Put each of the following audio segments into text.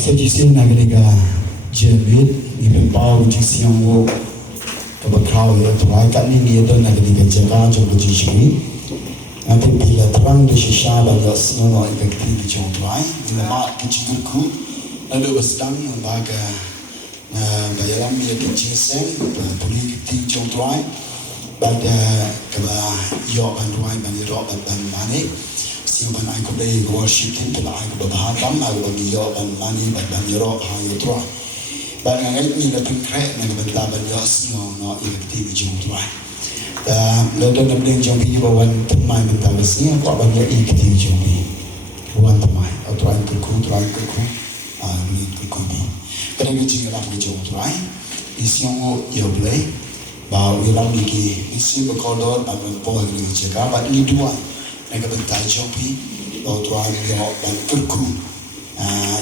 Sejisi nagaliga jemit ibang pau jisiang wo kabakau ya tuai kat ni dia don nagaliga jaga jom jishmi nanti bila terang de shisha dan las nono efektif jom tuai nama jingkyrkhu lalu bersedang baga bayalam ya jingseng puli kiti jom tuai pada kaba yo ban tuai ban ro ban mani siapa nak Khublei worship tin pula aku berbahatam aku bagi yo ban mani ban ro ha yo tuai ban ngai ni la pin kre na ban ta ban yo sino no efektif jom tuai ta lo don nam jom pi bawan temai ban ta sini aku ban yo efektif jom ni bawan temai atau tuai kyrkhu ni kyrkhu ni kadang jingialap jom tuai isiong yo blei bau wilang lagi isi berkodor ban poh ni jaga ban ni dua mereka bentai jopi bau tuai yo ban kyrkhu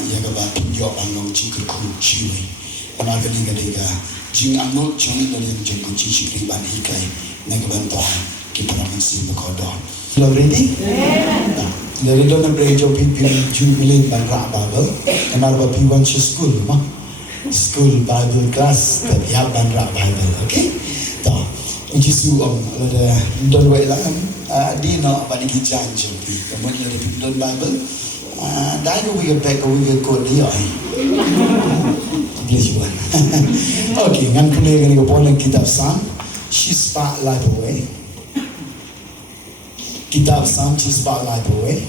ya ka ban yo ban long jingkyrkhu kiwei ana gani jingamul jong dari jong jingshakri ban hikai mereka bentai kita mynsiem berkodor. Hello ready? Dari dalam belajar Jubilee ban rak Bible kenapa piwan school mah school Bible class tapi ban rak Bible okay tak Jisu ada don way lah di nak bagi janji kemudian ada don Bible dah we get back we get go dia dia jual okay ngan kuliah ni kepolan kitab Sam shsre library kitab Sam shsre library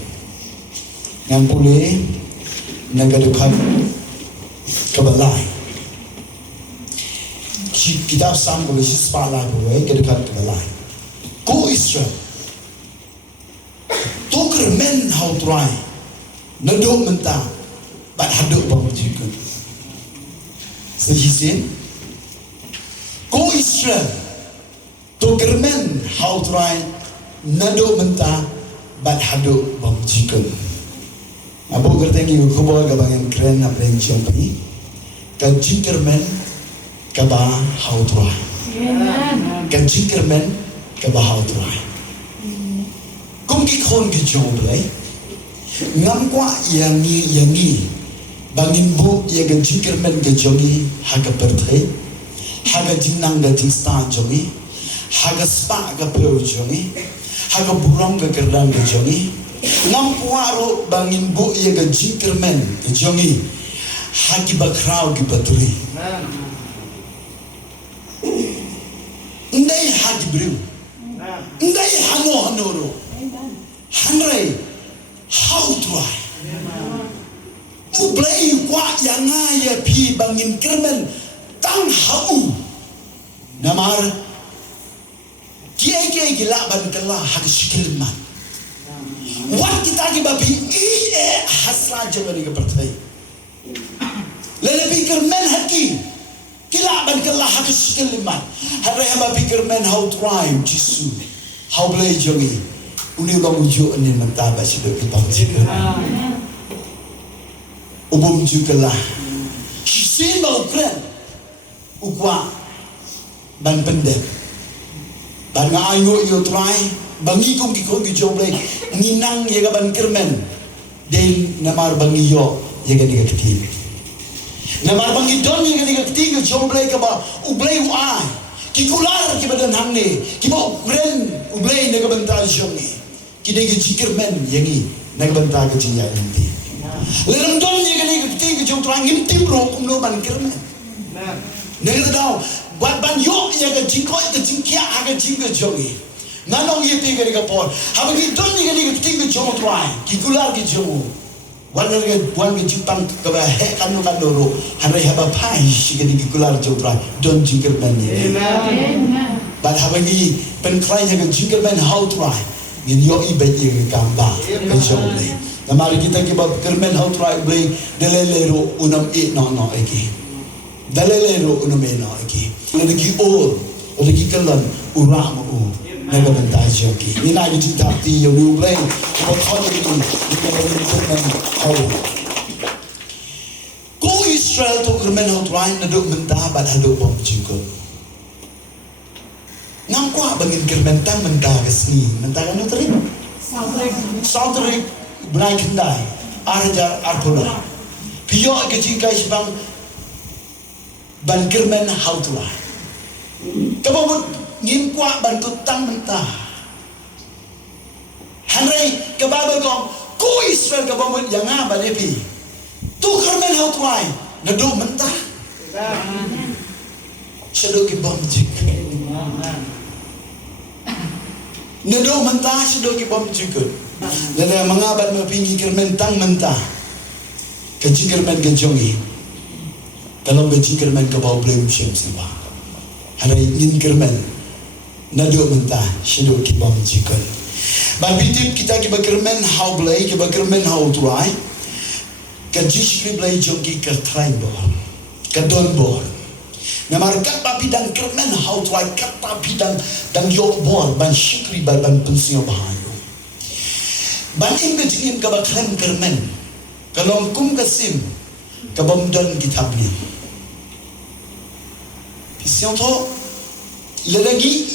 ngan kuliah negara dekat kebalai kitab Sam boleh shsre library ke dekat kebalai go Israel to kyrmen how try nadok mentah bat hadok juga sejisin go Israel to kyrmen how try nadok mentah bat hadok juga abu kertengi khubor gabangan keren apa yang jompi kan jingkyrmen kaba how try kan jingkyrmen kaba how try kum ki khon ki joblei ngam kwah yang ni bangin bu ya ga jingkyrmen ga jongi haga berthai haga jingnang ga jingstan jongi haga spa ga peu jongi haga burong ga kerlang ga jongi ngam kwah ro bangin bu ya ga jingkyrmen ga jongi hagi bakrau gi baturi ndai hagi bru ndai hanoro hanrei how try U Blei U kwah yang ngaya pi bangin kyrmen tang hau namar kiai gila ban kala hak shikilman wat kita ki babi hasra jabani ke pertai lelebi kyrmen haki kila ban kala hak shikilman hare babi kyrmen how try jisu how blei jongi uni long ujuk ni mentaba sudah kita jika umum juga lah sin bau keren ukwa ban pendek ban ngayu U Trai bangi kum ki joblei nginang ye ga ban kyrmen den namar bangi yo ye ga diga keti namar bangi don ye ga diga keti joblei ka ba U Blei U ki kular ki badan hamne ki ba keren U Blei ne ga ban ta jongi kini jingkyrmen yangi nang banta ke jingai nanti. Lerang don ni kini keti ke jom terang ngimtim ro kumno ban kyrmen. Nang tahu buat ban yo ya ke jingkoi ke jingkia aga jingga jongi. Nanong ye pi ke kapor. Habagi don ni kini keti ke jom terang kikular ke jomu. Wan ke jipang ke bah kanu kanoro hanai haba pai si kini kikular jom terang don jingkyrmen ni. Ban habagi penklai ya ke jingkyrmen how try. Ngin yo ibai ye gamba ke joblei namari kita ki bab kyrmen how try blei dalelero unam no eki dalelero unam no eki lagi ol lagi kalan uram u naga bentai joki ni na ji tapti yo U Blei ko khon ni kyrmen how go Israel to kyrmen how try nadok mentah bat hadok bom jingkol ngam kwah bangin kyrmen tang mentah ke sini mentah kan uteri Southern Brai Kendai Arja Arpola Piyok ke jingkai sebang ban kyrmen how to lie. Kabamut ngin kwah ban tutang mentah. Hanai kababel kong ku Israel kabamut yang ban epi. Tu kyrmen how to lie. Nado mentah. Shadow ki bom jik. Nado mentah shadow ki bom jikut. Lada mengabat mapingi kyrmen tang mentah. Kaji kyrmen kejongi. Kalau gaji kyrmen ke bau Blei U siapa? Hari ngin kyrmen nado mentah shadow ki bom jikut. Babitip kita ki kyrmen how Blei ki kyrmen how Trai. Kaji shkri Blei jongi ke Trai bor. Ke don bor. Namar kat papi dan kyrmen how Trai kat papi dan yok bor ban shkri ban pensio bahayu. Ban im ke kyrmen. Kalau kum kasim kabamdan kitabni. Siang tu lerengi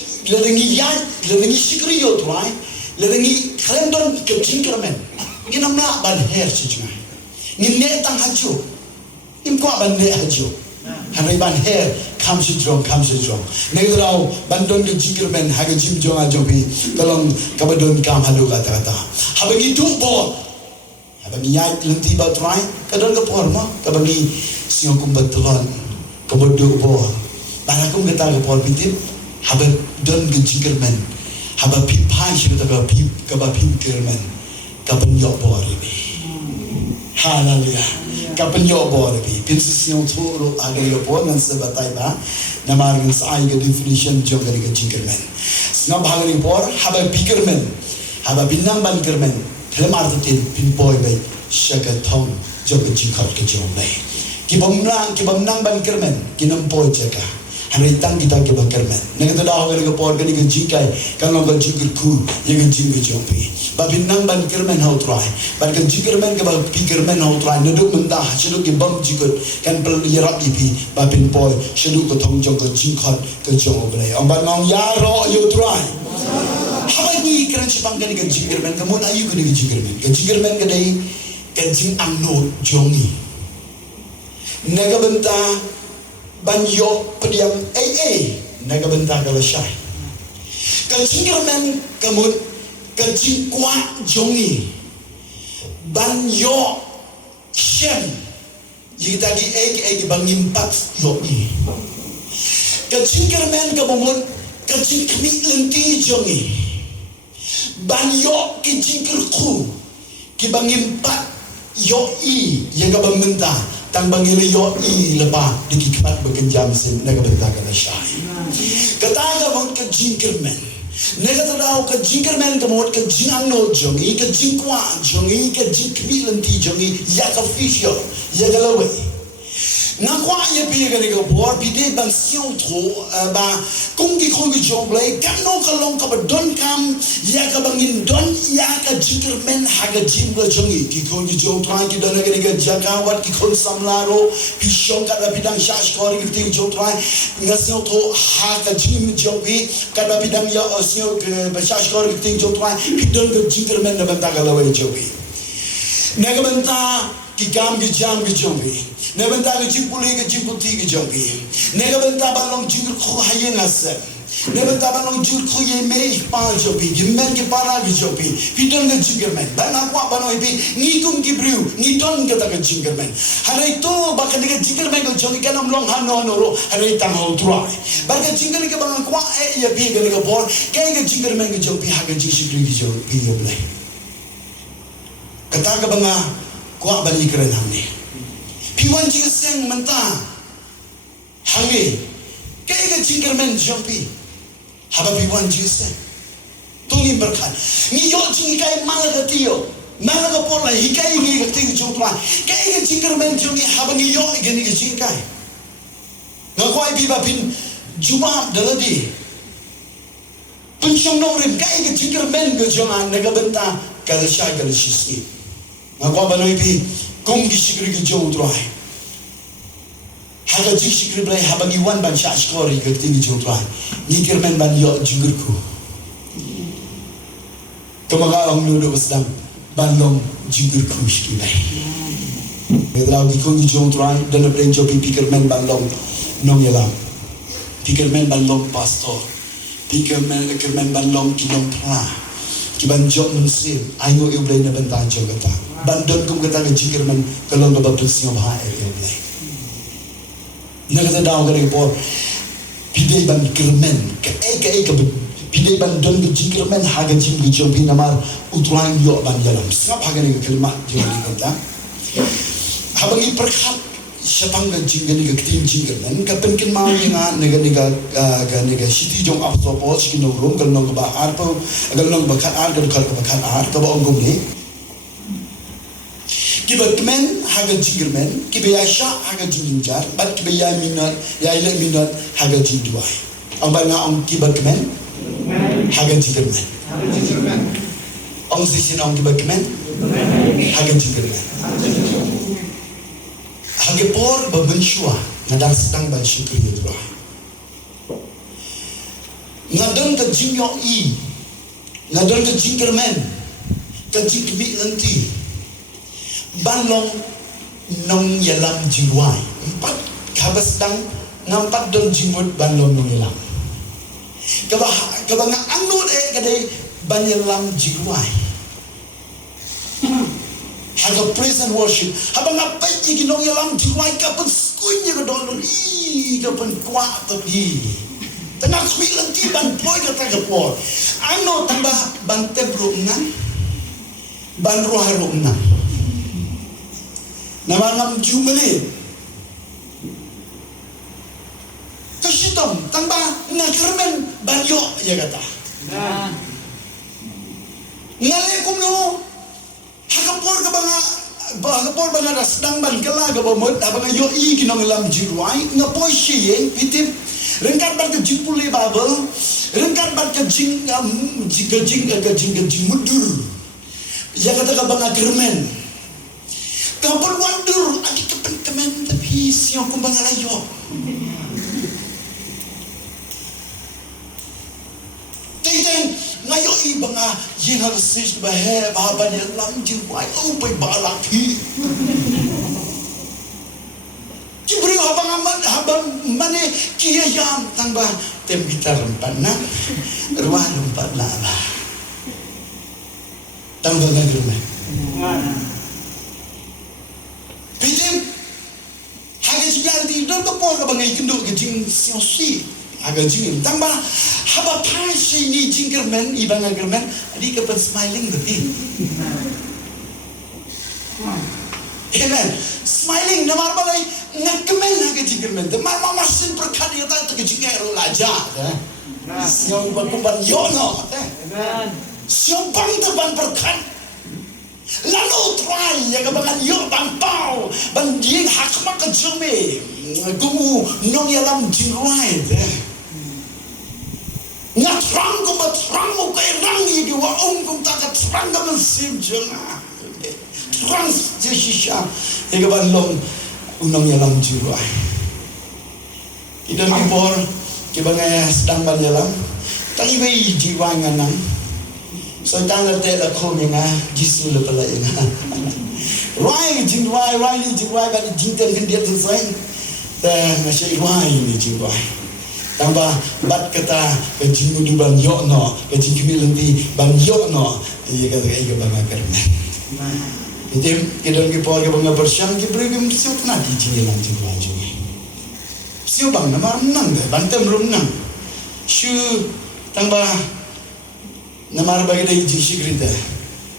shikri yo Trai, lerengi kremdon ke jingkyrmen. Ginam na ban her cijngai. Ngin tang hajo. Imko ban ne hajo. Hanai ban her kam sijrong. Negrau bandon ke jingkyrmen haga jimjong ajobi. Kalau kabadon kam hadu kata. Habagi tu bo. Bagi yai lenti ba Trai kadon ke por mo kabagi siang kum betulan kebodo por barakum kata ke por pitip haba don ke jingkyrmen haba pipai shi kata ke ba kyrmen kapen yo por ini haleluya kapen yo por ini pinsi siang turu agar yo por nan sebatai ba namar ng sai ke definition jong ke jingkyrmen ngam hagari por haba kyrmen haba binang ban kyrmen Dalam arti pinpoint baik syakat thong joga jingkar ke Jowai. Kibamnang ban kyrmen kinampoy jaga. Hanai tang kita ke ban kyrmen. Nang dah orang ke por ke jingai kalau ke jingkyrkhu yang jinggu jompi. Babinang ban kyrmen how Trai. Ban ke jingkyrmen ke ban kyrmen how Trai. Neduk mentah seduk ke bam jikut kan pel yerap ipi babin poy seduk ke thong joga jingkar ke Jowai. Amban ngong ya ro U Trai. Habagi keren sepang kali ke jingkyrmen kamu ayu ke jingkyrmen. Ke jingkyrmen ke dai ke jing angnot jongi. Naga benta ban yo pediam naga benta kalau syai. Ke jingkyrmen kamu ke jing kwah jongi. Ban yo shem. Jika tadi bang impat yo i. Ke jingkyrmen kamu ke jing kami lenti jongi. Ban yo ki jingkyrkhu ki bangin pat yo i yang ka bangmenta tang bangil yo i lepa dikipat bekenjam sim naga benta kana syai kataga mong ka jingkyrmen naga tadau ka jingkyrmen ka mot ka jingangno jongi ka jingkwa jongi ka jingkmi lenti jongi ya ka fisyo ya ka lawe Nakwa ye pi ga ga bor pi de ban siong tro ba kung ki khong Jo Blei kano kalong ka donkam ya ka bangin don ya ka jingkyrmen ha ga jim ga jongi ki khong Jo Trai ki dona ga jagawat ki khon samlaro pi shong ka da bidang shash kor ki ting Jo Trai nga siong tro ha ga jim jongi ka da bidang ya siong ba shash kor ki ting Jo Trai pi don ga jingkyrmen na ban ta ga lawe jongi na ga ban ta ki gam ki jam ki jongi Nebenta ke jipuli ke jiputi ke jongi. Nebenta balong jingkyrkhu hayeng asem. Nebenta balong jingkyrkhu ye me pa jopi. Jimmen ke para ke jopi. Pidon ke jingkyrmen. Bana kwa balong ipi ngigum ki briu. Ngidon ke ta ke jingkyrmen. Hari itu bahkan ke jingkyrmen ke jongi kanam long hano noro. Hari tang how Trai. Bahkan jingkyrmen ke bang kwa ye pi ke bor. Ke jingkyrmen ke jopi ha ke jingshakri ke jopi U Blei. Kata ke banga kwa bali keren hamni. Piwan jingiasyang mentah hangi kaya jingkyrmen jompi haba piwan jingiasyang tungin berkat ngiyo jingai malaga tiyo malaga pola hikai ngi gati jompa kaya jingkyrmen jompi haba ngiyo igeni jingai ngakwai biba pin jubab daladi pensyong norim kaya jingkyrmen jongan naga benta kalsha kalshiski ngakwa banoi pi kung gishikri ke Jo Trai haga jingshakri Blei habang iwan ban shashkori ke ting Jo Trai ngikirmen ban yo jingkyrkhu kamaga ang nudo basdam ban long jingkyrkhu shki Blei Kalau ikut U Trai dan berenjo pikirmen balong nong yalam, pikirmen balong pastor, pikirmen balong kinong pra, kibanjok mynsiem, ayo U Blei na bantajo kata, bandon kum kata ngejikirmen kalau ngebantu siom hae U Blei. Nakata daw kali por, pidei ban kirmen, ke pidei ban don ngejikirmen haga jim ngejom pinamar utlang yo ban yalam, sengap haga ni kelimat jadi kata. Habangi perkat siapang jingani ke tim jingkermen kapen mau yang nega siti jong aptopol sikino rum kalau nong bahar po kalau nong bakat ar kalau bakat ar kalau onggom ni kibatmen haga jingkermen kibiyasha haga jingjar bat kibaya minat ya ile minat haga jingduwai ambana om kibatmen haga jingkermen om sisin om kibatmen haga jingkermen Hagepor berbensyua ngadang sedang bersyukur ya Tuhan. Ngadang ke jingiasyllok, ngadang ke jingkyrkhu, ke jingkyrkhu nanti. Balang nong ialam Jowai. 4 kaba sedang ngampat don jingmut balang nong ialam. Kaba angut kadai banyalam Jowai. Haga praise and worship. Habang apa yang ginong yalam Jowai kapan skunya ke dolor kapan kwah tapi tengah skui lanti ban ploy kata kapor. Ano tambah ban tebro ngan ban roharo ngan. Nama ngam jumeli. Kasitom tambah ngakermen ban yo ya kata. Ngale kumno Hagapor banga sedang ban kala gabamot abang yo kinong lam Jowai ngapoy siye pitip rengkat ban ke jingpule babel rengkat ban ke jing mudur ya kata ka banga kyrmen kapon wandur adi kemen tapi siang kumbang alayo Teng ngayo ibanga yang harus bahaya bahaban yang lanjut Jowai upai Balang hi. Kibri habang mana kiyayam tambah tem gitar rempat nak ruang rempat laba. Tambah ngagerman. Pijem haga jiganti don kapor ka bangai kenduk ke jing siosi. Agak jingin, tambah haba pasai ni jingkyrkhu ibang kyrmen, adi kapan smiling berarti. Amen. Smiling namar balai ngakmen agak jingkyrkhu. Temar mamasin perkat dia tak ke jingai laja. Siang ban yono. Siang bang ban perkat. Lalu try ya kebangan yo ban pau ban jing hakmak ke jome. Gumu nong yalam Jowai. Ngatrang ko batrang mo kay rangi giwa kum tak trang ka mynsiem janga trang shisha ega banlong unong yalam Jowai idan kibor kibangaya sedang ban yalam kiwei Jowai nganang so tang te la ko nga jisu le pala nga rai jingduwai ba jingten kendiat sen ta ngasih rai ni Jowai tambah bat kata ke jingu ban yo no ke jingkyrkhu nanti ban yo no iya kata iya bang kyrmen jadi kedon ki por ke bang bersyang ki bregem siap na di jingilan Jowai siap bang nama nang ban tem rum nang shu tambah nama bagi dai jingshakri da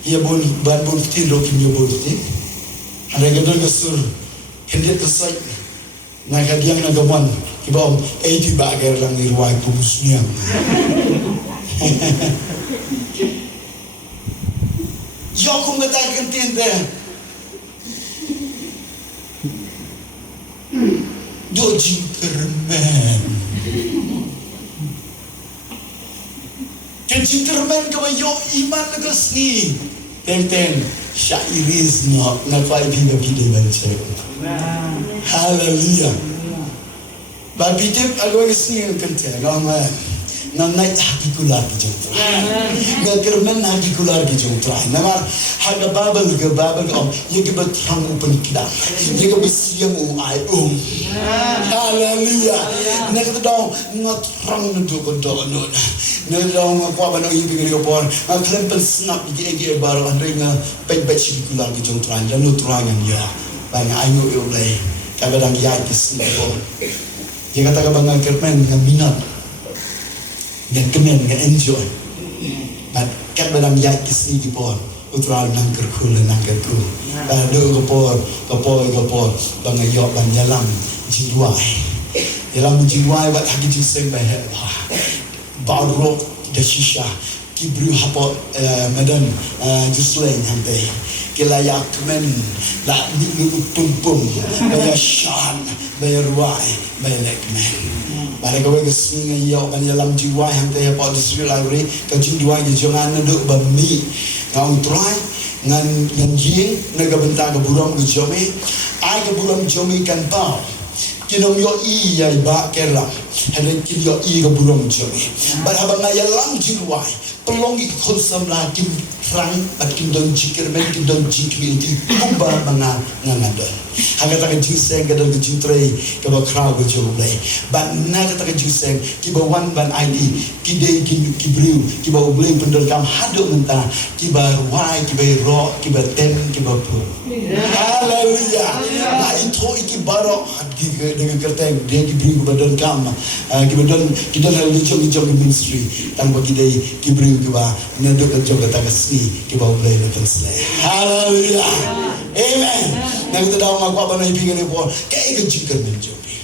iya bon ban bon tin ro kim yo bon ti ada kedon ke sur hendet ke sai na kadiang na gawan ibom di bagai lang irwai pubusnya yo kung kata kentinde do jingkyrkhu jingkyrkhu ka yo iman nagasni ten syairis no ngakai bida baca haleluya Babitip agak sini kenteng, agak naik haki kular ki jong trai ngakermen haki kular ki jong trai namar haga babel om ye ke betrang upen kidang ye ke besiang ai haleluya nek dong ngatrang ndu ko do no nek dong kwa bano yi bi ko por klem pen snap ge baro andre nga pe haki kular ki jong trai dan nu trai yang ya bang ayu U Blei kadang ya ki snap ye kata ka bang kermen ngaminat dan kemen dengan enjoy. Kat badang yak kisni kipor, utral jingkyrkhu le jingkyrkhu. Do kapor, bang ayok bang ialam jingduwai. Ialam jingduwai buat haki jingseng bahe. Barok da shisha kibru hapo medan jusleng hampe. Kelaya kemen la ni pum baya shan baya ruai baya lekmen. Pada kau kesini ngayau kan dalam jiwa yang saya pada distrik lagi, kau jiwa je jangan duduk bami, kau try ngan jing, naga bentar keburam kejomi, ai keburam jomi kan pau, kinom yo I ya iba Kerlang, ada kin yo I keburam jomi, pada abang ngayalam jiwa, pelongi konsum lagi rang, bakin don jingkyrmen, don jingkyrkhu itu kumbar banga ngangadon. Hanga tak jingsheng kadang iatrei kaba crowd ke U Blei. Ban na kata jingsheng kiba wan ban ID kide kibriu kiba U Blei donkam hado mentah kiba wai kiba ro kiba ten kiba pu. Haleluya. Na itu iki barok dengan kerteng dia kibriu kiba donkam kiba don kita lalu jom ministry tanpa kide kibriu kiba naduk jom kata kesni kiba U Blei shre. Haleluya. Amen. Nak kita dah aku apa nak ipingan ni pun, kaya kejikan menjobi,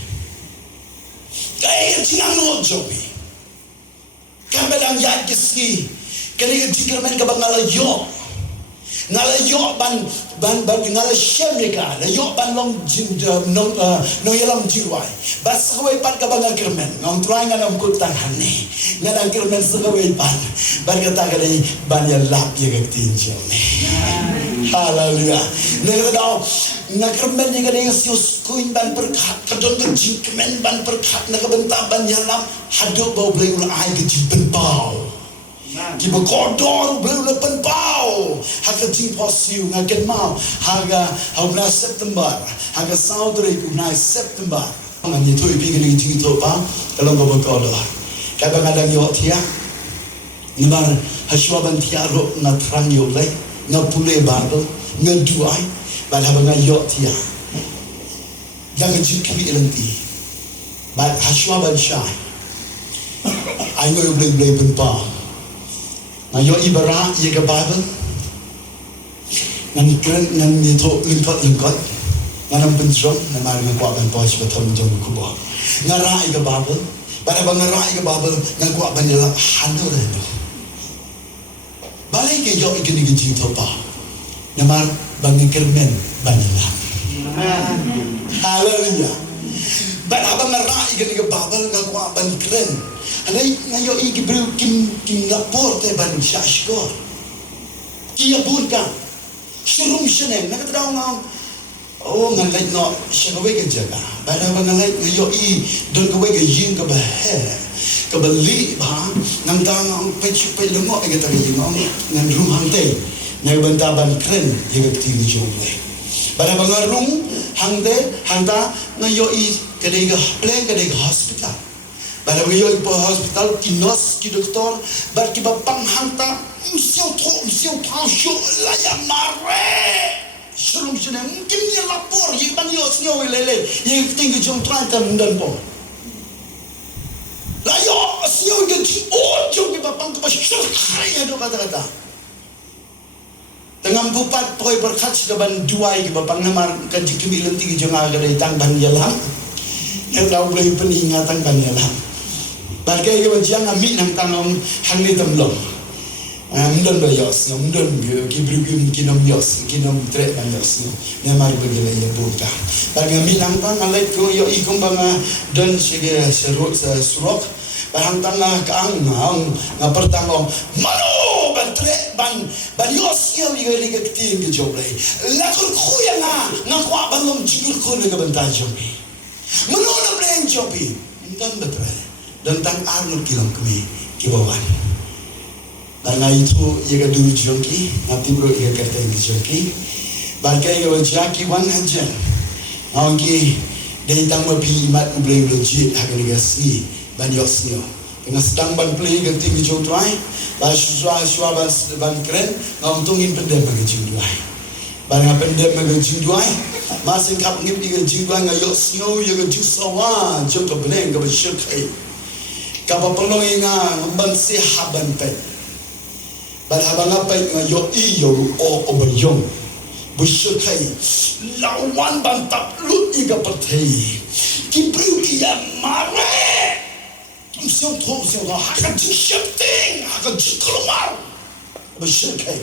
kaya jingang no jobi, kaya belang yat kesi, kaya kejikan men kaba ngalayo ban ngalashem mereka, layo ban long no ialam Jowai, bas kawai pan kaba ngakirmen, ngam try nganam kutang hani, ngadang kirmen sekawai pan, ban kata kali ban ya lap ya ketinjau ni. Haleluya. Nak tahu nak kermen yang kadang sius kuin ban berkat, kadang jingkyrmen ban berkat, nak bentar ban ialam haduk bau Blei U ai ke jimpenpau. Kiba kodor Blei U penpau. Haga jingposiu ngaken mau. Haga hauna September, haga saudari unai September. Ngan itu ipi kini jingtopa kalau kau berkodor. Kadang kadang yo tia. Nimar haswaban tia ro ngatrang U Blei. Ngapule Bible, ngaduai, pada bangai yok tia. Jangan jingkyrkhu lenti. Bad haswa ban syai. Ayo U Blei penpa. Ngayo ibara ye ke Bible. Ngan itu lengkot. Nganam penjom, namar ngakwa ban pos betul jom khubor. Ngarai ke Bible. Pada bangarai ke Bible, ngakwa ban jelak hanur itu. Balai ke yok ikini gijing topa. Namar bangi kermen banilah. Haleluya. Ban abang ngarai ikini ke babel ngakwa ban keren. Anai ngayo iki bru kim lapor te ban syashkor. Kia bunka. Syurung seneng nak tahu ngau. Oh ngalai no syagawe ke jaga. Ban abang ngalai ngayo I don gawe ke jing ke bahar. Kebeli bah nang tang peci lengok kita lagi ngom ngan rumah hangte ngai bantaban keren jaga tinggi Jowai pada bangarung hangta ngayo I kedai hospital pada ngayo I hospital kinos ki doktor bar ki bapang hangta msiu tansyo la mare selum sene mungkin ni lapor ye ban yo snyo lele ye tinggi Jowai tam dan po layo siyo gaji ujung di bapang kepas shsre ada kata-kata dengan bupat pokoi berkat seban Jowai ke bapang namar kan jikimi lenti ke jengah gadai tang ban ialam yang tahu boleh peningatan ban ialam bagai ke bajiang amik nang tangong hang ni temlong mundon bayos mundon kibrugum kinom yos kinom tre ban yos namar begala ya buka bagai amik nang tang alai ko yo ikum banga dan sige surok bahang tangah kaang ngapertangong mano bantre ban yos yo liga ketin ke Joblei lakur khuya ngakwa balom jingkyrkhu le bentar jomi mano na blen jobi intan betre dan tang arno kilang kami kibawan. Dan ngai itu ia dulu jongki, nanti bro ia kata ini jongki. Bagai ia jaki wan aja. Angki dari tang mapi imat ublei lojit hakan negasi banyak sio. Dengan sedang ban play ganti di U Trai, bas shua ban keren, ngauntungin pendem bagi jingduwai. Barang pendem bagi jingduwai, masing kap ngip di jingduwai ngayok sio ya ke jusawa, jom ke beneng ke shsre. Kapa pelong inga membansi haban pet. Bar habang apa ngayok iyo o obayong. Shsre lawan bantap lut iga pertei. Kibriu kia mare. Siang tu akan jingshakri, akan jingkeluar, bersyukur.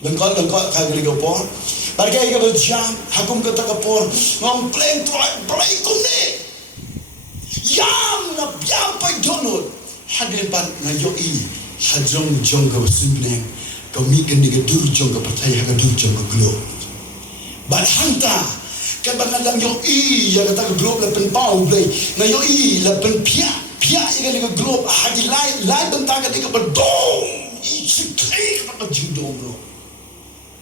Lengkap kaya lagi kapor. Bagai kaya berjam, hakum kata kapor, ngom pleng play kumne. Yam na biam pai donut. Hadir ban ngayoi, hajong jong ke bersumbeng. Kau mikan di kedur jong ke pertai, hakan dur jong ke glow. Ban hanta. Kebangadang yoi, yang kata glow lepen pau blei, ngayoi lepen piak. Pihak yang dengan globe hadi lai bentang dengan berdong ialum kata jingdong bro.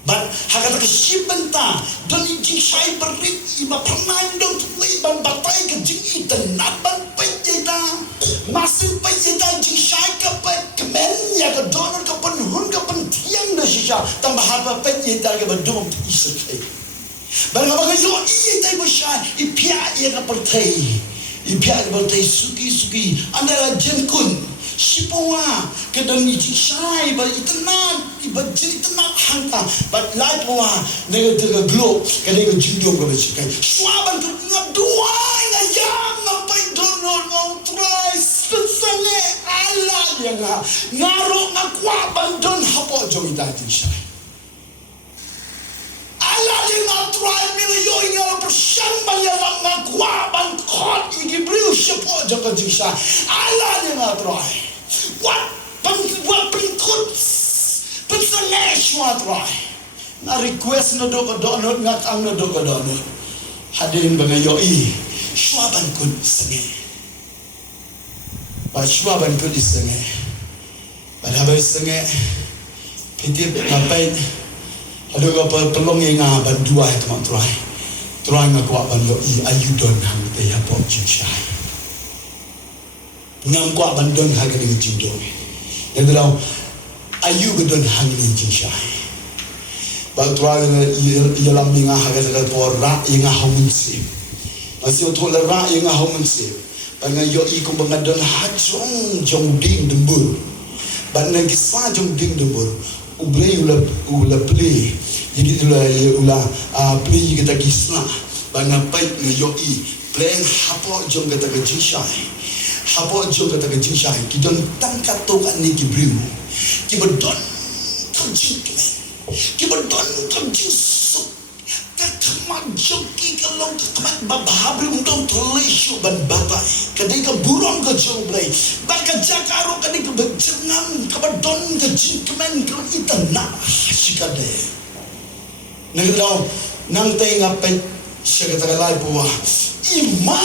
Ban hakata ke shibenta dan jingsai berit ima pernah dong tulai ban batai ke jingi tenaban pejeda masih pejeda jingsai ke kemen ya ke donor ke penhun ke pentiang dah sisa tambah apa pejeda ke berdong ialum. Ban apa ke yo tai besar ipia ia ke pertai. Ipiak bertai suki adalah jenkun shipara kedam jingshai bar itenat ibat jiri tenat hanta bat lai poa nega globe kadai jindong ke bechikai swaban tu ngaduai ngayam ngapai donor ngau trai sesane ala yang ngaro ngakwa bandon hapo jomita jingshai ala yang ngatrai mila yo ingal persan banyalang ngakwa ban khot igibriu shepo jaka jingshai ala yang ngatrai what pengikut pensane shwatrai na request no do donor ngakang no do donor hadirin bangayoi shwaban kun senge ba shwaban kun senge pada habis senge pitip ngapain ada apa pelong yang ban dua teman try ngakwa ban yo ayudon hang te ya pop jingshai ngam kwa ban don haga ni jingdong ya dalau ayu gedon hang ni jingshai ba try ialam minga haga daga por ra inga mynsiem masih to la ra inga mynsiem ban yo kum bangadon hajong jong ding dembur ban lagi sa jong ding dembur U Blei U play jadi itulah play kita kisah bangapai ngayoi plan hapo jong kata ke jingshai hapo jong kata ke jingshai kidon tangkat to kan ni kibriu kiberdon kajingkmen kiberdon kajingsu kekemat joki kalau kekemat babhabri undang terlesu ban batai kadai ke burung ke jong blai baka jakaro kadai ke bejengan keberdon ke jingkmen ke itana sikade nang nang tei ngapai siya katakalay po ima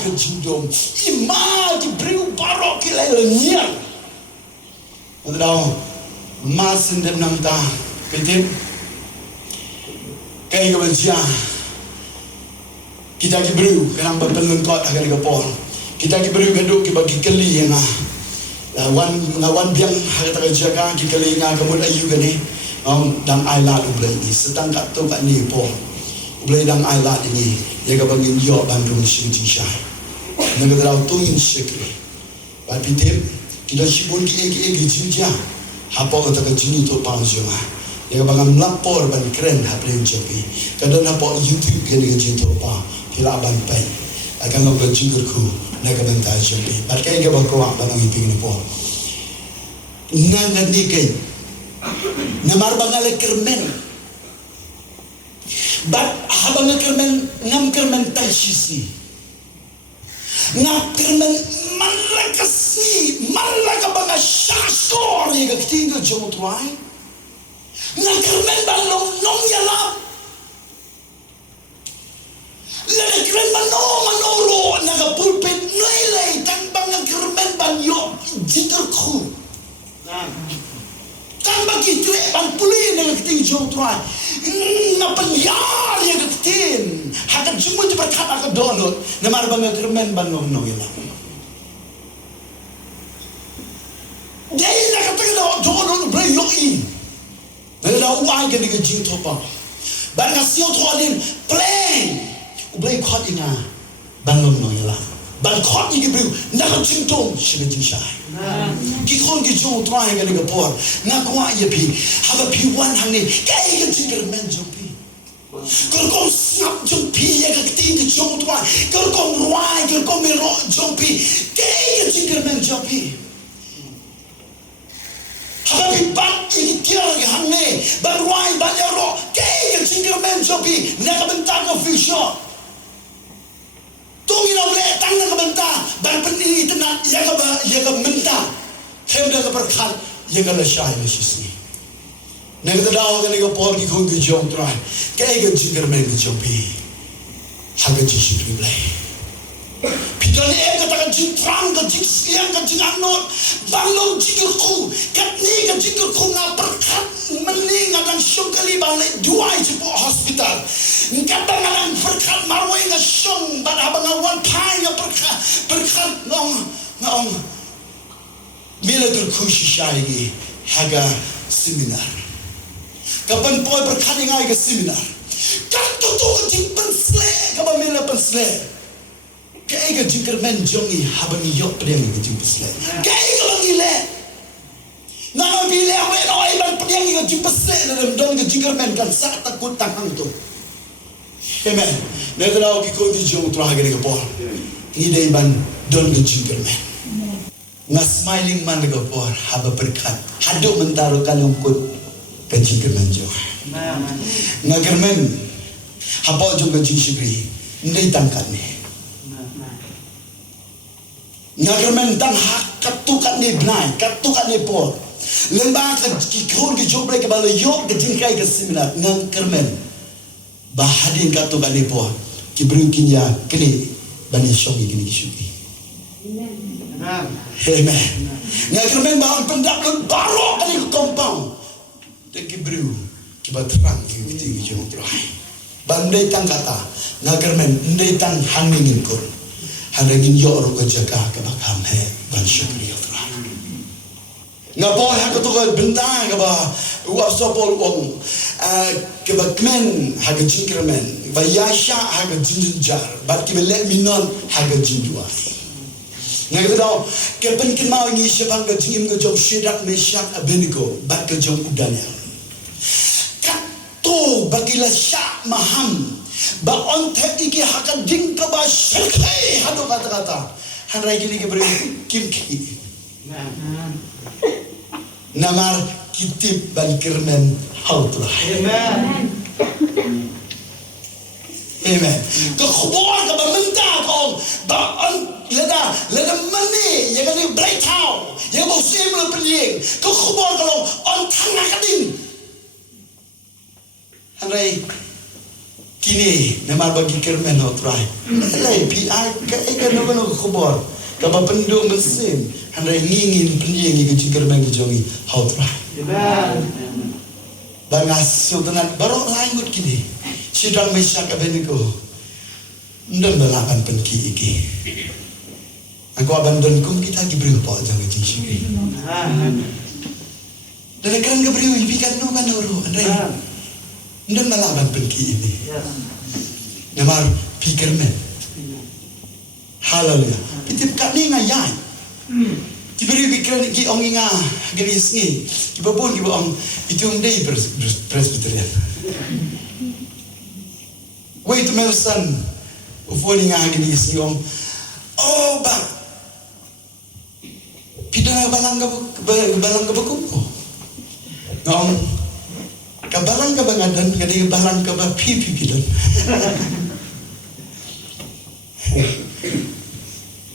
ke jingdong ima ke briu barok kilay niyan ano masin dem nang ta pitip kay kabalsiya kita ki briu kanang pagpalungkot agar kapon kita ki briu kaduk ki bagikali nga wan biang hagatagal siya ka kikali nga kamul ayu gani dang ailat U Blei ini setang kat tu kat ni po U Blei dang ailat ini dia ka bangin yo bandung jingshai naga dalau tu jingshakri ba pitip kita shibun ki jingia hapo kata ka jini to panjunga dia ka bangam lapor ban keren hapren joki kadon hapo YouTube ke ni jin to pa kila ban pai akan lo jingkyrkhu naga bantai joki bat kai ka ba ko banang iping ni po nang ni kai namar bangale kyrmen bat habang kyrmen ngam kyrmen tai sisi ngam kyrmen malakasi malaka banga shaskor ye tinggal jong tuai ngam kyrmen balong nong yalap lele kyrmen manolo naga pulpit nilai tang banga Ngapanyar yang ketin. Hakan semua je berkat aku donut. Namar bangga kermen banong nongila. Dia nak kata donut Blei U. Nada uai ke dengan jing topa. Bangga siot hodin plan. Blei khot inga banong nongila. Ban khot ni Blei nak jing tong sini jing shai. Kikon ki U Trai ke dengan por. Nak kwah ye pi. Haba pi wan hang ni. Kai ke jing kermen jopi. Kalau kau snap jumpi ya keting ke U Trai. Kalau kau ruai, kalau kau merok jumpi. Kai ke jing kermen jopi. Habis bang ini tiar ke hang ni. Baruai banyak roh. Kai ke jing kermen jopi. Nak bentar ke future. Tungi nak boleh tang nak bentar. Ban pendiri tenat yang ke bentar. Hem dah ke perkat yang ke lesai lesai. Nak terdawa kan nego por ki khung ki U Trai. Kai ke jing kermen ke jopi. Haga jingshakri Blei. Pidan em katakan jing trang ke jing siang ke jing anot. Balang jingkyrkhu. Kat ni ke jingkyrkhu ngap perkat mending ngadang syong kali balik Jowai cepo hospital. Kadang ngadang perkat marwai ke syong ban abang awan pai ke perkat ngong bila terkushi syai haga seminar. Kapan poi perkat ingai ke seminar. Kat tu ke jing pensle kapan mila pensle. Kai ke jing kermen jongi habang yok pedang ke jing pensle. Kai ke langi le. Nama bila awak noi ban pedang ke jing pensle dalam don ke jing kermen kan sak takut tangang tu. Amen. Nak tahu ki ko di U Trai ke por. Ini dai ban don ke jing kermen. Nga smiling man ke por haba berkat. Haduk mentaruh kalungkut ke jing kermen jo. Nga kermen haba jo ke jingshakri. Ndai tangkat ni. Nga kermen tang hak katukat ni benai, katukat ni por. Lembah ke kikon ke U Blei ke Balang yok ke jingai ke seminar ngang kermen. Bahadin katukat ni por. Ki beri kinya kini bani syongi kini syuki. Amen. Nga kermen bahang pendap lun barok kali ke compound. Dan ki beri ki batrang ki U Trai. Bandai tang kata nga kermen ndai tang hangingin kur. Harangin yor ko jaga ke bakam he ban syakri U Trai. Nga boy ha ko to bentang ke ba wa sopol ong ke bakmen ha ke jingkermen ba yasha ha ke jinjar bat ki belek minon ha ke jingduwai. Nga ko do ke penkin mau ni syabang ke jingim ke jong syidak mesyak abenigo bat ke jong udanya. Kat to bakila syak maham ba on tap iki hakan ding ke ba shsre hado kata-kata hanrai gini ke beri kimki namar kitip ban kermen U Trai. Amen. Ke khubor ke ba menta kong ba on lada mani yang ni Blei tau yang mau sim le penying ke khubor kalau on tangah kadin hanrai kini nama bagi kermen U Trai. Lai pi ai ke no khubor. Kaba penduk mynsiem handai ngin penying ke jing kermen ke jongi U Trai. Amen. Bangas sultanat barok langut kini. Sidang mesyak abenigo. Ndem balakan penki iki. Aku abandon kum kita gi beri apa jangan jingshakri. Dan kan ke beri ipikan no kan oro andai. Ndem balakan penki ini. Namar pikirmen. Haleluya. Pitip kat ni ngayai. Ki beri pikiran ki ong inga gelis ni. Ki babon ki ong itu ndai presbyterian. Wait melsan. Ufo ni nga gelis ni ong oh ba. Pidana balang ka bakumpo. Ngong kabalang ka bangadan kadang balang ka ba pipi pidan.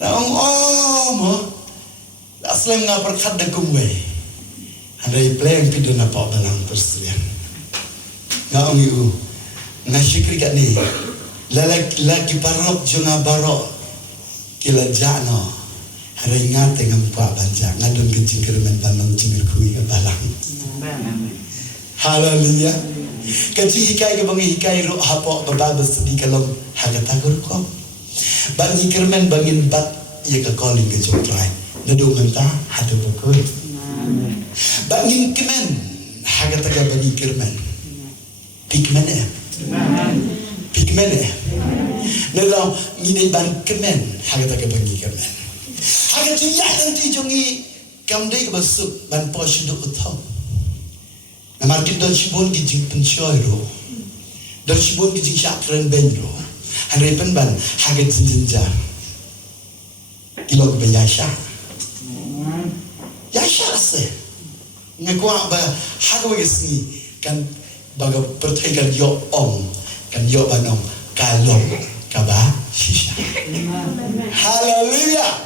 Naong mo aslam nga perkat da kumway. Handai pleng pidana pa balang perstrian. Ngaong yu nga syakri kat ni lagi parok junga barok kila jano hari ngate ngampa banja ngadon ke jingkermen balang jingkyrkhu ke balang. Haleluya. Kaji hikai ke bangi hikai ro hapok babas di kalong hagata ko. Bangi kermen bangin bat ya ka calling ke U Trai. Nado menta hadu bakul. Bangi kermen hagata ka bangi kermen. Pikmen ya. Pikmen ya. Nado ngide ban kermen hagata ka bangi kermen. Hagata ya nanti jongi kamdei ke basuk ban poshido utau. Namarkin dal shibun ki jing penchoy ro, dal shibun ki jingshakri ben ro, haripan ban haget jinja, kilog bayasha, yasha se, ngakwa ba hagwe sni kan baga pertai kan yo om, kan yo banong kalong kaba shisha. Haleluya.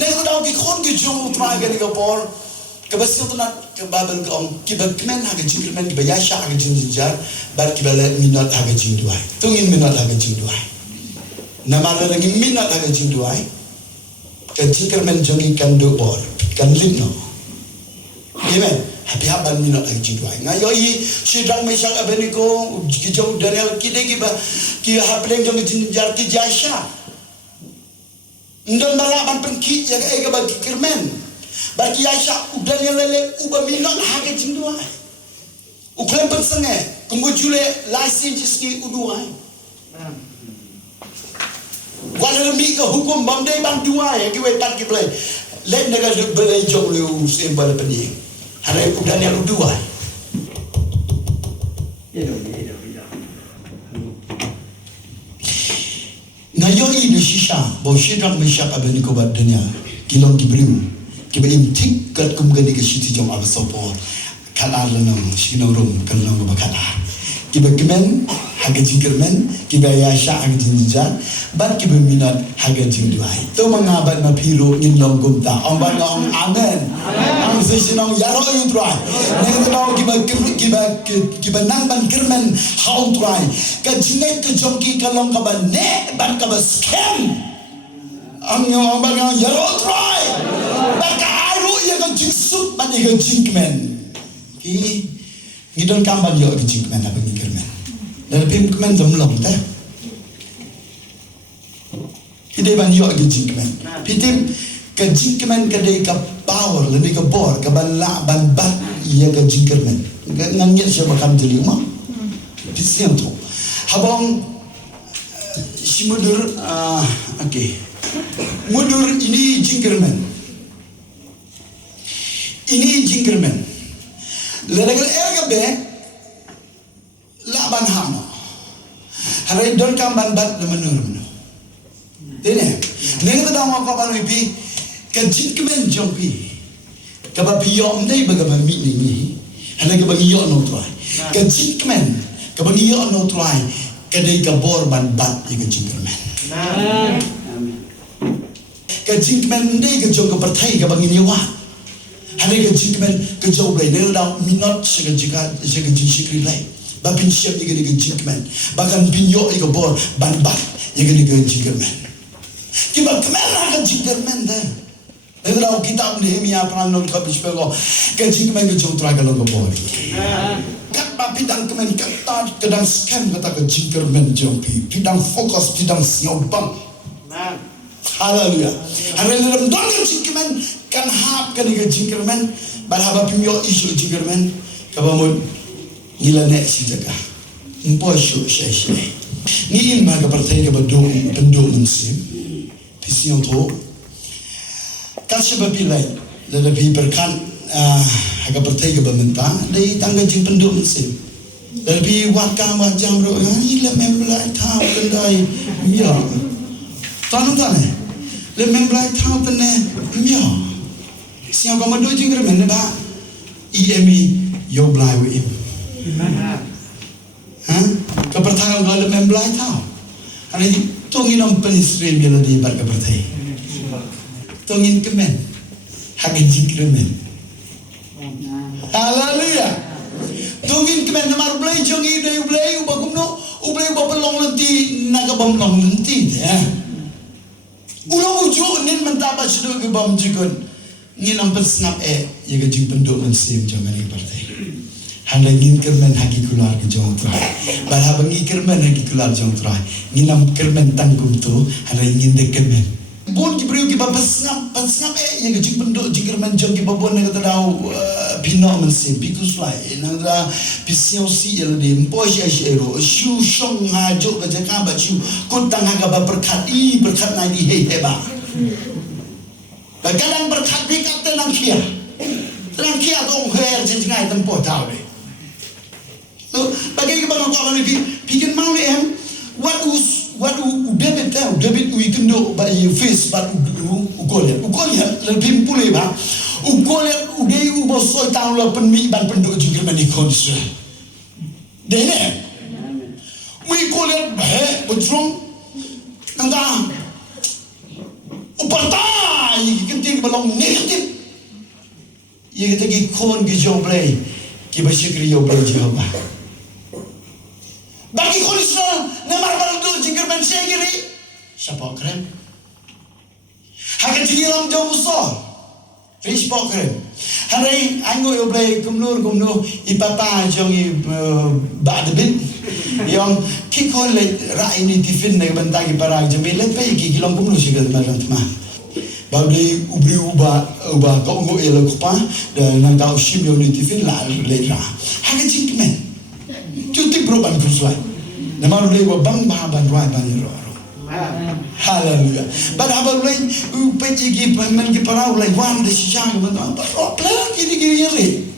Nek daw ki khon ki jung try kan ko por. Kebesil tu nak kebabel ke om kibakmen haga jingkyrmen kibayasha haga jinjar bar kibala minat haga jingduwai tungin minat haga jingduwai nama lagi minat haga jingduwai ke jingkyrmen jongi kan bor kan Lyngdoh amen happy haban minat haga jingduwai ngayoi sidang mesak abeniko kijau Daniel kide ki hapleng jongi jinjar ki jasha ndon balaban pengki ya ke bagi kirmen bagi Aisyah udah lele ubah minat haga jingduwai. Uklem pensenge kembujule license ni uduai. Walau mi ke hukum bandai banduai ya kiwei tak kiwei. Lain negara belai jauh lu sembal pening. Hari udah yang uduai. Ngayoi di sisa, bawa sidang mesyak abani kobat dunia kilong kibriu. Kiba intik kat kumgani ke siti jom abasopo kalar lenong sinorum kalong bakala kiba kemen haga jingkyrmen kiba yasha haga jinjar ban kiba minat haga jingduwai to mangabat mapiro ngin gumta ong ban ong amen ang sesinong yaro U Trai nek taw kiba nang ban kyrmen haung trai ka jingai ke jongki kalong ka ban ne ban ka scam ang yung bagang yaro try baka aru ya kan jingsuk ban ya jingkmen ki ngidon kamban yo jingkmen apa jingkmen dan pim kmen zamlong ta ide ban yo jingkmen pitim ka jingkmen ka dei ka power le ka bor ka ban la ban bat ya ka jingkmen ngangit siya bakam jeli ma disiam tu habang simudur okay mudur ini jingkyrmen. Ini jingkyrmen. Ladagal ergabe laban hano. Harai donkam ban bat lemenur menu. Dene. Nengat daw ko ban wi ka jingkyrmen jongpi. Ka ba piyom dei baga ba mi ni. Harai ka ba yo no try. Ka jingkyrmen, ka ba yo no try. Ka dei ka bor ban bat ka jingkyrmen. Ka jingkmen dei ka jong ka perthai ka bangin yawa hane ka jingkmen ka Jow Blei ne daw minot siga jingshakri lai ba pin siap ni ka jingkmen bakan binyo ka bor ban bat ye ka jingkmen kiba kmen ka jingkmen da ne daw kitab Nehemia pranol ka bispego ka jingkmen ka U Trai ka long ka bor kat ba pidang kmen ka ta kadang scam kata ka jingkmen jongpi pidang fokus pidang siobang Haleluya. Hari dalam donkam jingkyrmen kan hap kan iga jingkyrmen barhaba pimyo isu jingkyrmen kabamun ngilane si jaga. Mpo syu shsre. Ngin maga pertai ka bendo mynsiem. Pisiong to. Kasih bapilai lada pi berkan haga pertai ka bamenta dai tangga jing pendo mynsiem. Lada pi wakam wajam ro ila memlai tau kendai ya. Tanu le memblai thao tane myo siang ko madu jingkyrmen ba U Blei U ha ka pertang ko le memblai thao ani tongin om penisre melo di bar ka pertai tongin kemen haga jingkyrmen haleluya tongin kemen namar Blei jongi de U Blei U bagumno U Blei U belong lenti naga bom long lenti ya ulang ujuk nin mentaba sudah ke bom jikun ngin ampun snap ya ke jing penduk mynsiem jangan ni partai Handa ngin kyrmen hagi keluar ke Jowai Trai. Barha bangi kyrmen hagi keluar Jowai Trai. Nginam kyrmen tangkum tu handa ngin de kyrmen. Bon ki beriu ki ba pasngap yang ke jing penduk jing kyrmen jong ki ba bon na kata dau pino mynsiem pikus lai na da pisio si el de mpo ero shu shong ha jo ka jaka ba chu kun tang ha ka ba berkat na di he ba. Kadang berkat di kat tenang kia dong her jingai tempo tau de. So bagi bang aku akan bikin mau ni what David we can do by your face but ugolia lebih pulih ba ugolia udai ubo soi tang lo penmi ban penduk jingkir mani konse dene we golia bujrong nanda upatai kenting balong negatif ye kita ki kon ki joblei ki bashikri joblei jawab bagi kondisi nemar baru jingkir mensyegiri siapa keren hakan jingialam jauh besar rich pokren hari anggo U Blei kumnur ipapa jong i badbin yang kikol rai ni tifin ne bantagi parag jami lepe ki kilong kumnur sigal malam tma baudi ubri uba ko ngo elok pa dan nang tau sim yo ni tifin la letra hakan jingmen cuti perubahan kursuai. Nama lu lewa bang bahaban ruai bani roro. Haleluya. Bada abang lain upeji ki men ki parau lain wan de sijang men apa plan gini yere.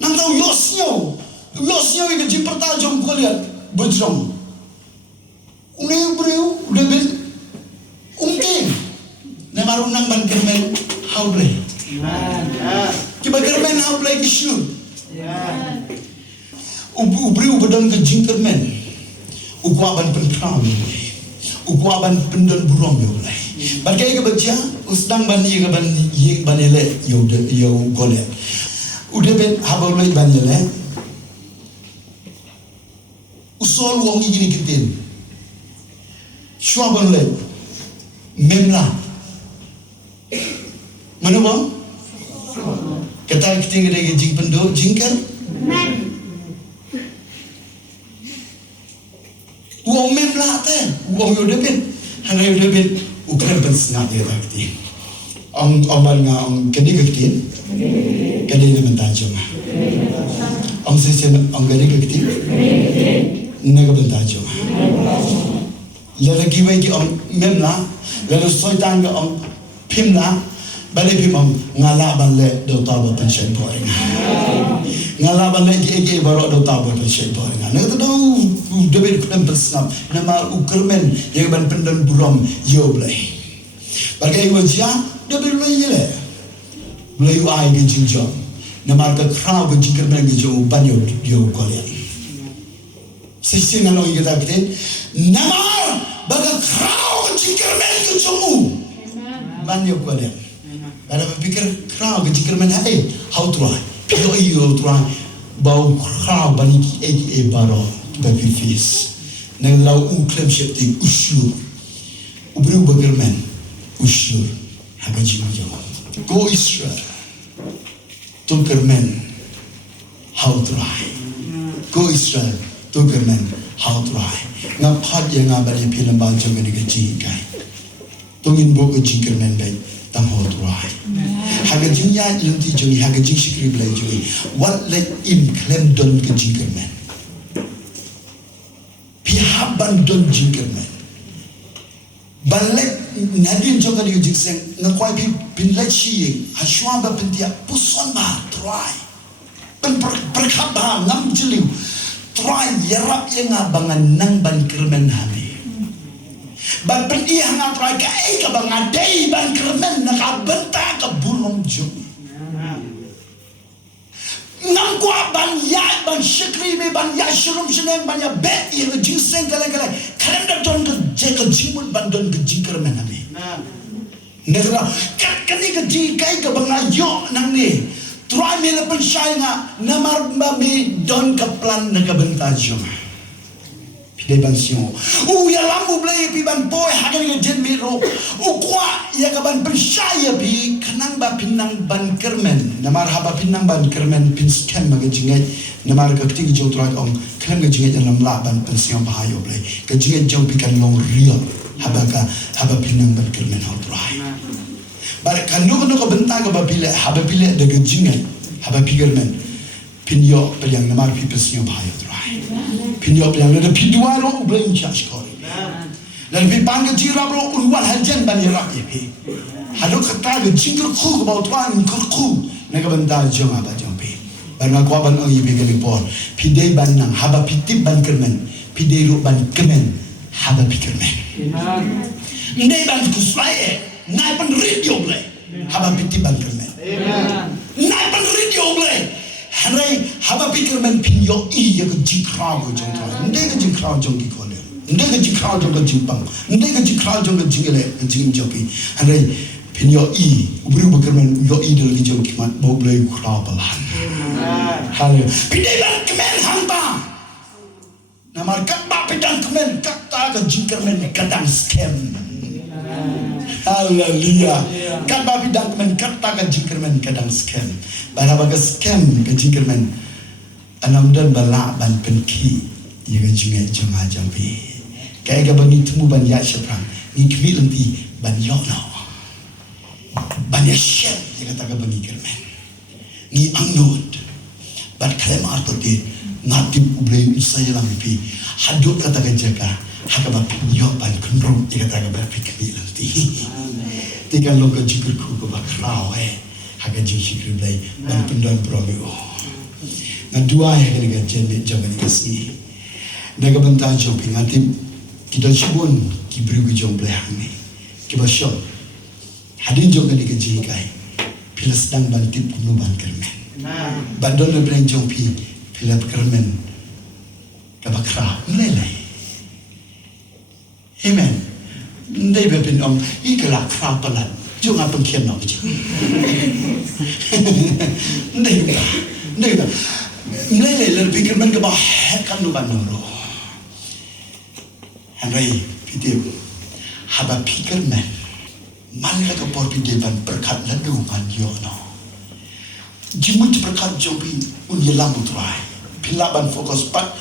Nang tau yosnyo ini jiperta jom kuliah bujrong. Uneu breu udah ben ungkin. Nama runang ban kermen hauble. Kiba kermen hauble kisyur. Ubri ubadang ke jingkyrmen ukwaban pentrau ukwaban pendon burong yo lai bagai ke baca usdang bani ke bani ye banele yo gole udah ben habau lai banele usol wong ini kitin syuaban lai memla mana bang kata kita ke jing pendo jingker uang memlah teh, uang yo debit, hanya yo debit, ukran pensngat dia takti. Ang balanga ang kedi kektin, kedi ni mentajam. Ang sisen ang kedi kektin, naga mentajam. Lalu kiwei ki ang memlah, lalu soitan ke ang pimlah, balik pim ang ngalaban le do tabat pensyen poring. Ngalaban lagi ege baru do tabat pensyen poring. Naga tahu David kena bersnap nama ukermen yang ban pendon burom U Blei. Bagai wajah David Blei le. Blei U ai ke jingjom. Nama ke krau ke jingkermen ke jo ban yo kolian. Sisi nalo kita kiten nama bagai krau ke jingkermen ke jomu. Ban yo kolian. Ada berpikir krau ke jingkermen how try. Pio iyo try bau krau bani ege baro. Bagi fis, nang lau klem syekti usyur, ubru bagerman usyur, hagaji majang. Go Israel, to kermen, how try. Go Israel, to kermen, how try. Ngapat yang ngabali film baca gani kejingkai, tungin bo kejingkermen baik, tam how try. Hagaji ya ilum ti jui, hagaji shikri belai jui. What let him claim don kejingkermen? Pihaban don jingkyrmen. Balik nadin joga di jingseng ngakwai bin lachi haswa ba pentia puson ba try. Pen perkhaba ngam jeliu try yarap yang abangan nang ban kyrmen hami. Ban pendi hang try ka bang adai ban kyrmen nak benta ka burung jung. Ngam kwa ban ya ban shkri me ban ya shrum shnem ban ya bet ye jingseng kala kadang dah don ke jeka jimun ban don ke jingkyrmen ame negara kan ni ke jingai ke bangayo nang ni try me le pensyai nga namar me don ke plan naga bentajo Pideban siyo. Ya lambu blay piban boy hagan nga jen miro. Kwah ya kaban pensyaya bi kanang ba pinang ban kyrmen. Namar haba pinang ban kyrmen pin scam maga jingai. Namar ka kting jo trak ong kanang ga jingai dalam la ban pensiyo bahayo blay. Ka jingai jo pikan long real. Haba pinang ban kyrmen hau trai. Bar kanu ka bentang ka babile haba bile daga jingai. Haba kyrmen. Pinyo pelang namar pi pensiyo bahayo trai. Pinyo yang ada pidua ro ublei shkori. Lalu pangga jira ro unwal hajan ban yarak ye. Halo kata ke jingkyrkhu bau tuan kyrkhu naga benda jong apa jong pe. Ban kwa ban ong ibe gele por. Pidei ban nang haba pitip ban kyrmen. Pidei ro ban kyrmen haba kyrmen. Ndei ban kuslai nai pan radio blei. Haba pitip ban kyrmen. Nai pan radio blei. Harai haba kyrmen pinyo ya ke jingkyrkhu jong trai. Ndei ke jingkyrkhu jong ki kole. Ndei ke jingkyrkhu jong ke jingpang. Ndei ke jingkyrkhu jong ke jingele jingjopi. Harai pinyo ubru kyrmen yo dal ki jong ki mat bo blei kra balan. Harai pidei ban kyrmen hamba. Namar kat ba pidang kyrmen kata ke jingkyrmen kadang scam. Haleluya. Kan ba bidang kyrmen kata ke jingkyrmen kadang scam. Baraba ke scam ke jingkyrmen anam dan bala ban penki ye ke jingai jama jampi. Kai ke bagi temu ban ya syapran. Ni kmi lenti ban yokno. Ban ya syap ye kata ke bagi kyrmen. Ni angnod. Ban kalem arto di ngatip ublei saya lampi. Hadut kata ke jaga. Hakaba pinyo ban kunrum ye kata ke bagi kmi lenti. Tiga logo jingkyrkhu ko bakrao haga jingshakri blay ban pendon promio ngadua ya kena jende jangan kasi daga banta jopi ngati kita shibun ki brigu jong blay hangi ki basyo hadin jong kena jingai pila sedang bantip kuno ban kyrmen ban don blay jong pi pila kyrmen kabakra melelai amen ndai be pin om ikala kra palan jong apa kian nak je ndai le pikir men ke bah kan nu ban no hanrai pidip haba pikir men mal la ke por pidip ban berkat ladu ban yo no jimut berkat jobi un yelam utrai pilaban fokus pat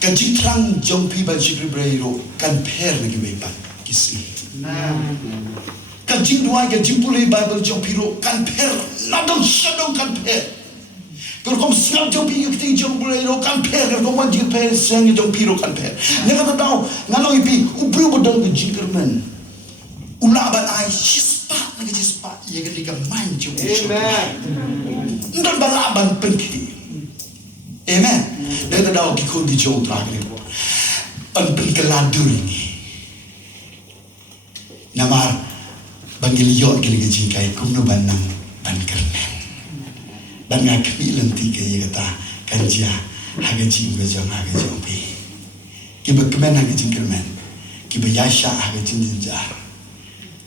ka jitrang jompi ban shibreiro kan per ne ke ban kisi kan jingduwai ke jimpulei Bible jopiro kan per nadong shadong kan per kalau singap jopi kita jimpulei ro kan per kalau man jiper sang jopiro kan per nega tahu ngalong ipi ubru bodong ke jingkyrmen ulaban ai shispa nega shispa ye ke liga main jopi amen ndon balaban penki amen nega tahu kiko di jo tragre an penkelandur ini namar bangil yo ke liga jingai kumno banang ban kyrmen banga kmi lenti ke ye kata kanjia haga jing ga jong haga jompi ki bakmen haga jingkyrmen ki bayasha haga jinja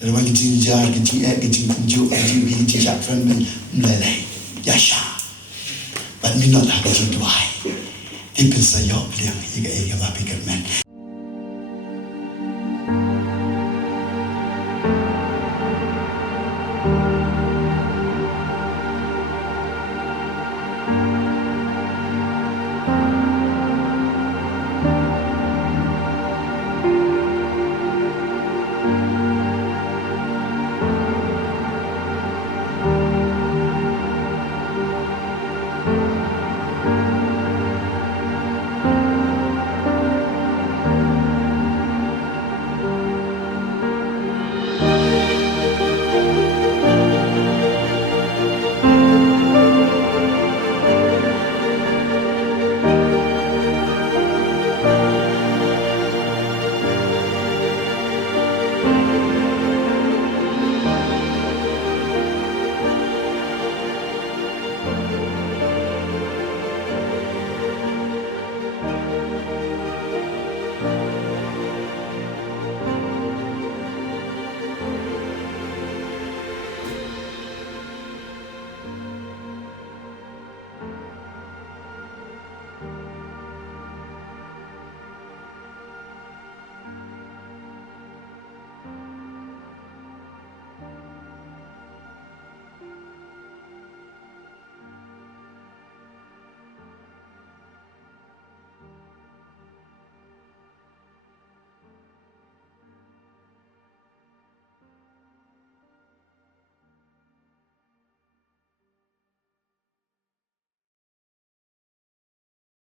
rebang jinja ke jingai ke jingju ke jing jingshakri men melelai yasha ban minot haga jingduwai tipin sayo bliang ye ga ba kyrmen